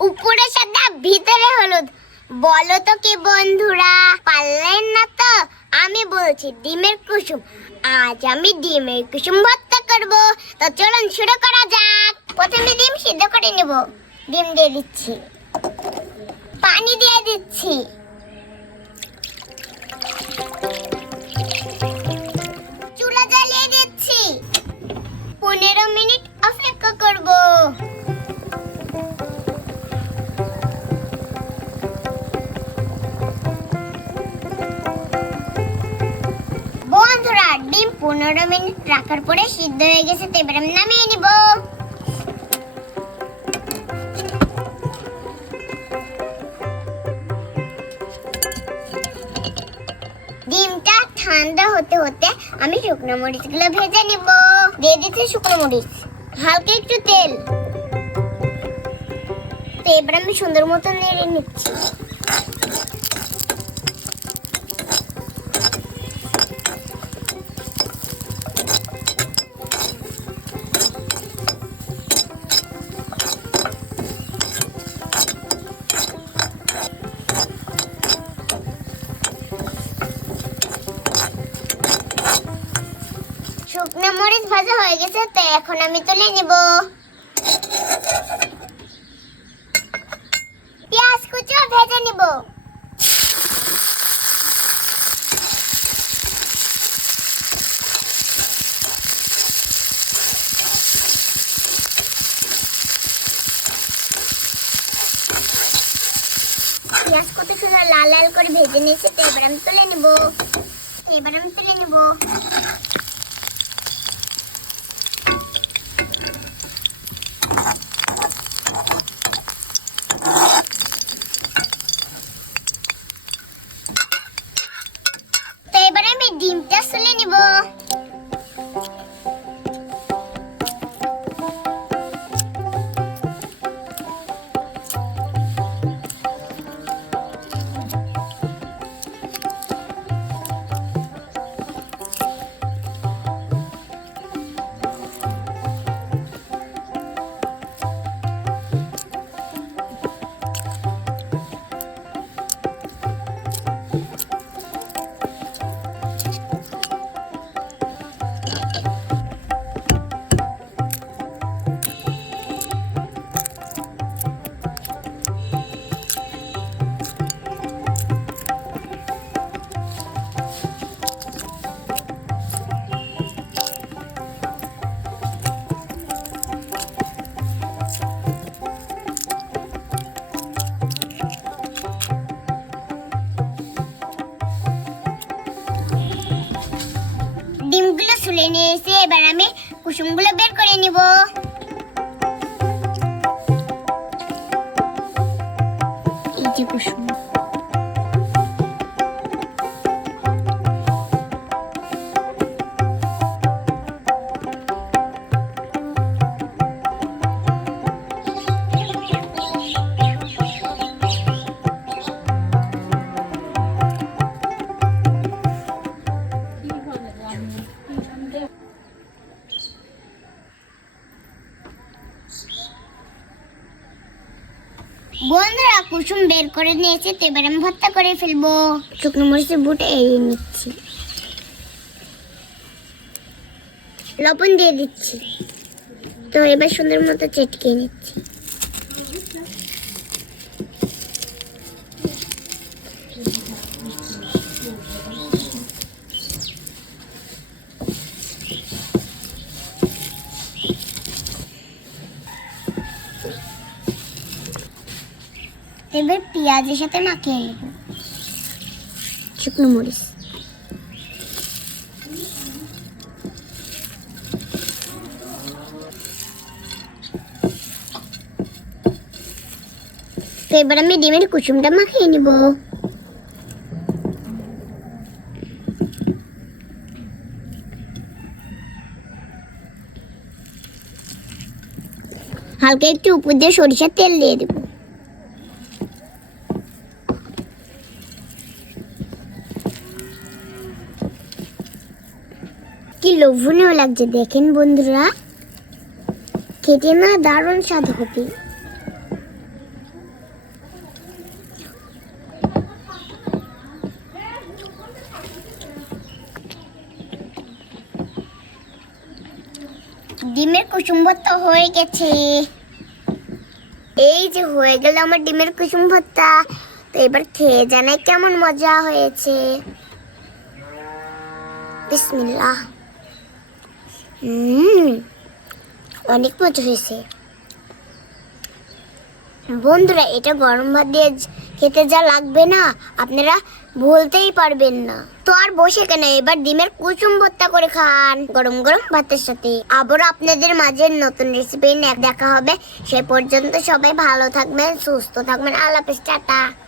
উপরে সাদা ভিতরে হলুদ। বলো তো কি বন্ধুরা, পারলেন না তো? আমি বলছি ডিমের কুসুম। আজ আমি ডিমের কুসুম ভর্তা করব। তো চলুন শুরু করা যাক। প্রথমে ডিম সিদ্ধ করে নেব। ডিম দিয়ে দিচ্ছি, পানি দিয়ে দিচ্ছি, চুলা জ্বালিয়ে দিচ্ছি। 15 মিনিট অপেক্ষা করব। বন্ধুরা, ডিম 15 মিনিট রাখার পরে সিদ্ধ হয়ে গেছে। তো এবার আমি নামিয়ে নিব। ডিমটা ঠান্ডা হতে হতে আমি শুকনো মরিচগুলো ভেজে নিব। দিয়ে দিচ্ছি শুকনো মরিচ, হালকা একটু তেল। তো এবার আমি সুন্দর মতো নেড়ে নিচ্ছি। শুকনো মরিচ ভাজা হয়ে গেছে। তো এখন আমি তুলে নিব। পেঁয়াজ কুচিও ভেজে নিব। পেঁয়াজ কত সুন্দর লাল লাল করে ভেজে নিয়েছি। তো এবার আমি তুলে নিব। তো এবার আমি ডিমটা তুলে নিব। ডিমগুলো ছুলে নিয়েছি। এবার আমি কুসুমগুলো বের করে নিব। এই যে কুসুম। বন্ধুরা, কুসুম বের করে নিয়েছি। তো এবার আমি ভর্তা করে ফেলবো। শুকনো মরিচের বুটা এড়িয়ে নিচ্ছি, লবণ দিয়ে দিচ্ছি। তো এবার সুন্দর মতো চেটকে নিচ্ছি। এবার পেঁয়াজের সাথে মাখিয়ে নেব শুকনো মরিচ। তো এবার আমি ডিমের কুসুমটা মাখিয়ে নিব। হালকা একটু উপর দিয়ে সরিষার তেল দিয়ে দেব। কি লোভনীয় লাগছে দেখেন বন্ধুরা, খেতে না দারুণ স্বাদ হবে। ডিমের কুসুম ভর্তা হয়ে গেছে। এই যে হয়ে গেল আমার ডিমের কুসুম ভর্তা। তো এবার খেয়ে জানাই কেমন মজা হয়েছে। বিসমিল্লাহ। অনেক মজা হয়েছে বন্ধুরা। এটা গরম ভাত দিয়ে খেতে যা লাগবে না, আপনারা বলতেই পারবেন না। তো আর বসে কেন, এবার ডিমের কুসুম ভর্তা করে খান গরম গরম ভাতের সাথে। আবার আপনাদের মাঝে নতুন রেসিপি দেখা হবে। সে পর্যন্ত সবাই ভালো থাকবেন, সুস্থ থাকবেন। আল্লাহ হাফেজ, টাটা।